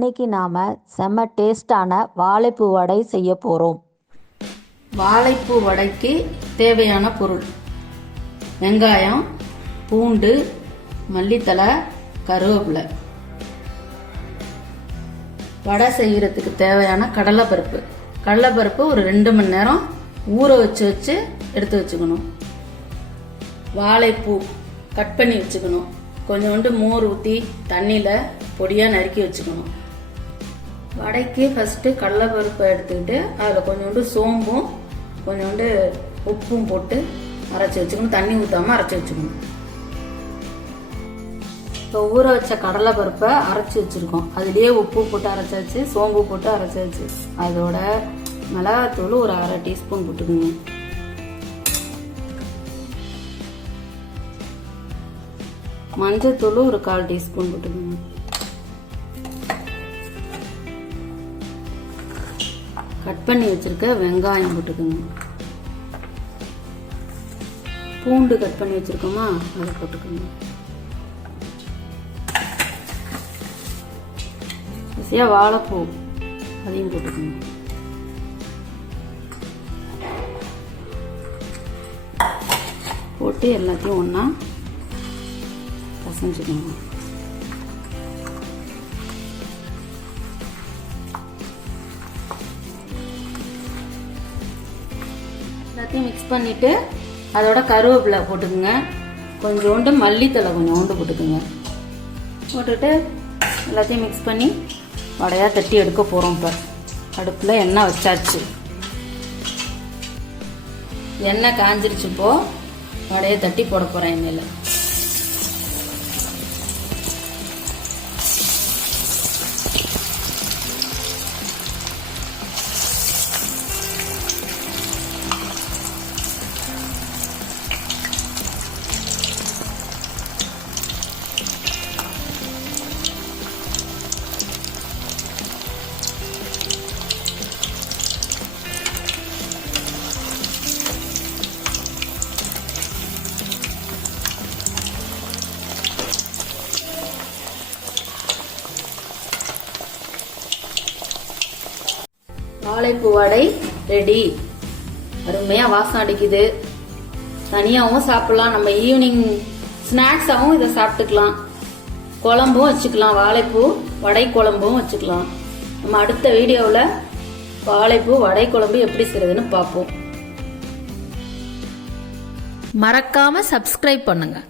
இன்னைக்கு நாம் செம்ம டேஸ்டான வாழைப்பூ வடை செய்ய போகிறோம். வாழைப்பூ வடைக்கு தேவையான பொருள்: வெங்காயம், பூண்டு, மல்லித்தலை, கருவேப்பிலை. வடை செய்கிறதுக்கு தேவையான கடலைப்பருப்பு ஒரு 2 மணி நேரம் ஊற வச்சு எடுத்து வச்சுக்கணும். வாழைப்பூ கட் பண்ணி வச்சுக்கணும். கொஞ்சோண்டு மோர் ஊற்றி தண்ணியில் பொடியாக நறுக்கி வச்சுக்கணும். வடைக்கு ஃபஸ்ட்டு கடலைப்பருப்பை எடுத்துக்கிட்டு அதில் கொஞ்சோண்டு சோம்பும் கொஞ்சோண்டு உப்பும் போட்டு அரைச்சி வச்சுக்கணும். தண்ணி ஊற்றாமல் அரைச்சி வச்சுக்கணும். இப்போ ஊற வச்ச கடலைப்பருப்பை அரைச்சி வச்சுருக்கோம். அதுலேயே உப்பு போட்டு அரைச்சாச்சு, சோம்பு போட்டு அரைச்சாச்சு. அதோட மிளகாத்தூள் ஒரு 1/2 டீஸ்பூன் போட்டுக்கோங்க. மஞ்சத்தூள் ஒரு 1/4 டீஸ்பூன் போட்டுக்கோங்க. கட் பண்ணி வச்சிருக்க வெங்காயம் போட்டுக்கோங்க. பூண்டு கட் பண்ணி வச்சிருக்கோமா, அதை போட்டுக்கோங்க. வாழைப்பூ அதையும் போட்டுக்கோங்க. போட்டு எல்லாத்தையும் ஒன்றா பசஞ்சுக்கணும். எல்லாத்தையும் மிக்ஸ் பண்ணிட்டு அதோட கருவேப்பிலை போட்டுக்குங்க. கொஞ்சோண்டு மல்லித்தலை கொஞ்சோண்டு போட்டுக்குங்க. போட்டுட்டு எல்லாத்தையும் மிக்ஸ் பண்ணி வடையாக தட்டி எடுக்க போகிறோம். இப்போ அடுப்பில் எண்ணெய் வச்சாச்சு. எண்ணெய் காஞ்சிருச்சு. இப்போ வடையை தட்டி போட போகிறேன் எண்ணெயில். வாழைப்பூ வடை ரெடி. அருமையாக வாசம் அடிக்குது. தனியாகவும் சாப்பிடலாம், நம்ம ஈவினிங் ஸ்நாக்ஸாகவும் இதை சாப்பிட்டுக்கலாம். குழம்பும் வச்சுக்கலாம், வாழைப்பூ வடை குழம்பும் வச்சுக்கலாம். நம்ம அடுத்த வீடியோவில் வாழைப்பூ வடை குழம்பு எப்படி செய்யறதுன்னு பார்ப்போம். மறக்காம சப்ஸ்கிரைப் பண்ணுங்க.